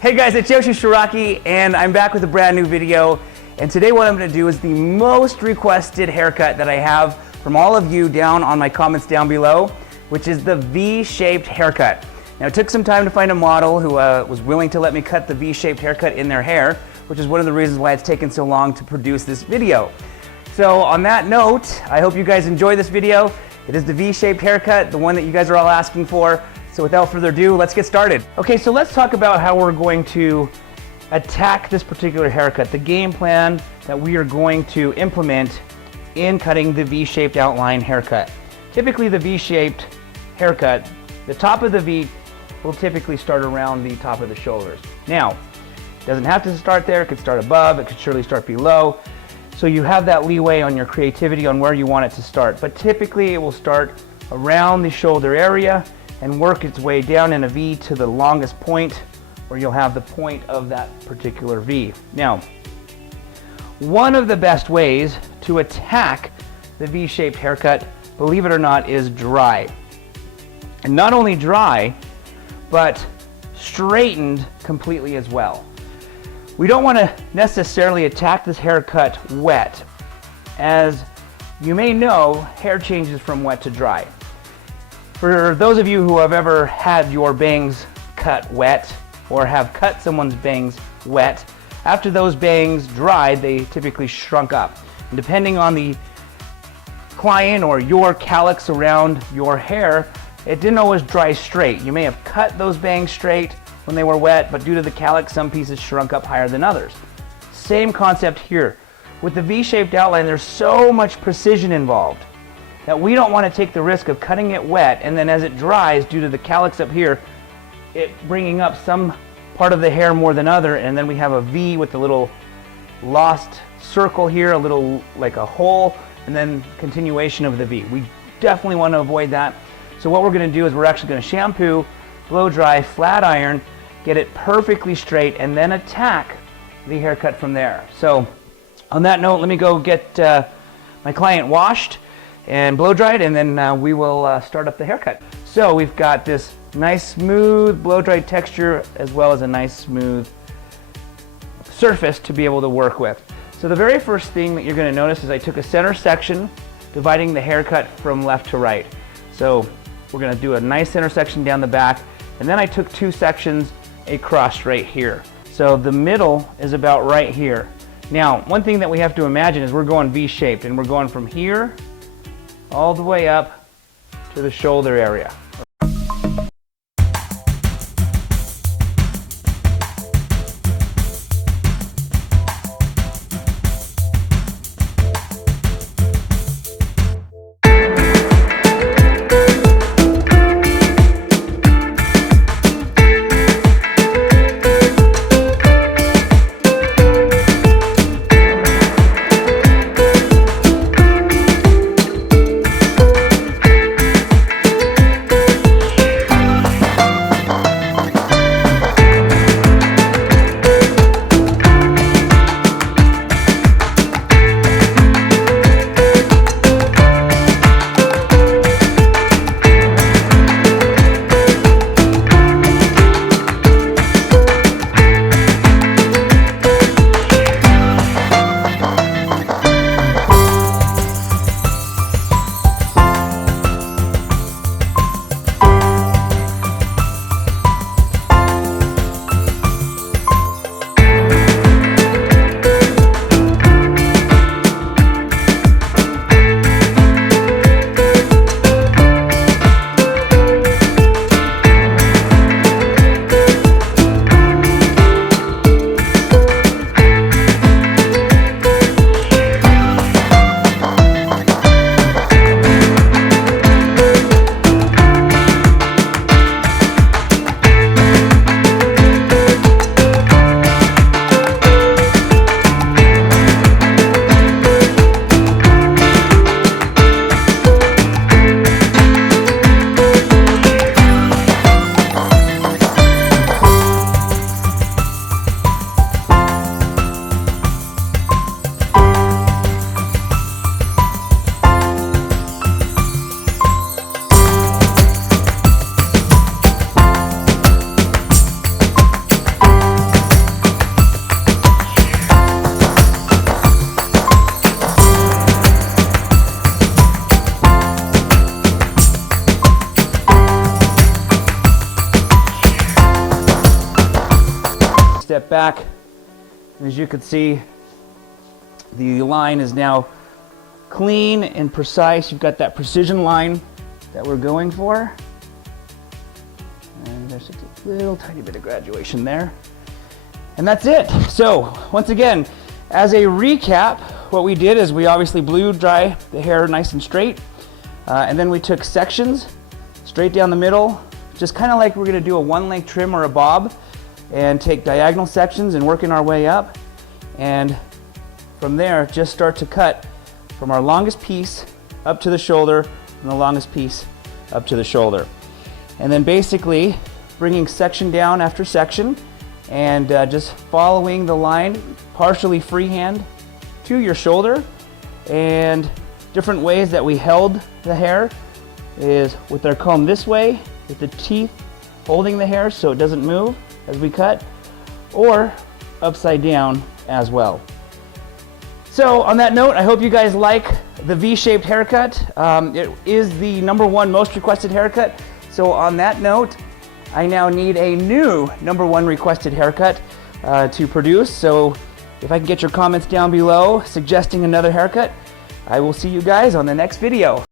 Hey guys, it's Yoshi Shiraki and I'm back with a brand new video. And today what I'm going to do is the most requested haircut that I have from all of you down on my comments down below, which is the V-shaped haircut. Now it took some time to find a model who was willing to let me cut the V-shaped haircut in their hair, which is one of the reasons why it's taken so long to produce this video. So on that note, I hope you guys enjoy this video. It is the V-shaped haircut, the one that you guys are all asking for. So without further ado, let's get started. Okay, so let's talk about how we're going to attack this particular haircut, the game plan that we are going to implement in cutting the V-shaped outline haircut. Typically the V-shaped haircut, the top of the V will typically start around the top of the shoulders. Now, it doesn't have to start there, it could start above, it could surely start below. So you have that leeway on your creativity on where you want it to start. But typically it will start around the shoulder area and work its way down in a V to the longest point where you'll have the point of that particular V. Now, one of the best ways to attack the V-shaped haircut, believe it or not, is dry. And not only dry, but straightened completely as well. We don't want to necessarily attack this haircut wet. As you may know, hair changes from wet to dry. For those of you who have ever had your bangs cut wet or have cut someone's bangs wet, after those bangs dried, they typically shrunk up. And depending on the client or your calyx around your hair, it didn't always dry straight. You may have cut those bangs straight when they were wet, but due to the calyx, some pieces shrunk up higher than others. Same concept here. With the V-shaped outline, there's so much precision involved that we don't want to take the risk of cutting it wet and then as it dries, due to the calyx up here, it bringing up some part of the hair more than other, and then we have a V with a little lost circle here, a little like a hole, and then continuation of the V. We definitely want to avoid that. So what we're going to do is we're actually going to shampoo, blow dry, flat iron, get it perfectly straight, and then attack the haircut from there. So on that note, let me go get my client washed and blow dried, and then we will start up the haircut. So we've got this nice smooth blow dried texture as well as a nice smooth surface to be able to work with. So the very first thing that you're going to notice is I took a center section dividing the haircut from left to right. So we're going to do a nice center section down the back, and then I took two sections across right here. So the middle is about right here. Now, one thing that we have to imagine is we're going V-shaped, and we're going from here all the way up to the shoulder area. step back. And as you can see, the line is now clean and precise. You've got that precision line that we're going for. And there's just a little tiny bit of graduation there. And that's it. So once again, as a recap, what we did is we obviously blew dry the hair nice and straight. And then we took sections straight down the middle, just kind of like we're gonna do a one length trim or a bob, and take diagonal sections and working our way up. And from there, just start to cut from our longest piece up to the shoulder, and the longest piece up to the shoulder. And then basically bringing section down after section, and just following the line, partially freehand to your shoulder. And different ways that we held the hair is with our comb this way, with the teeth holding the hair so it doesn't move as we cut, or upside down as well. So on that note, I hope you guys like the V-shaped haircut. It is the #1 most requested haircut. So on that note, I now need a new #1 requested haircut to produce. So if I can get your comments down below suggesting another haircut, I will see you guys on the next video.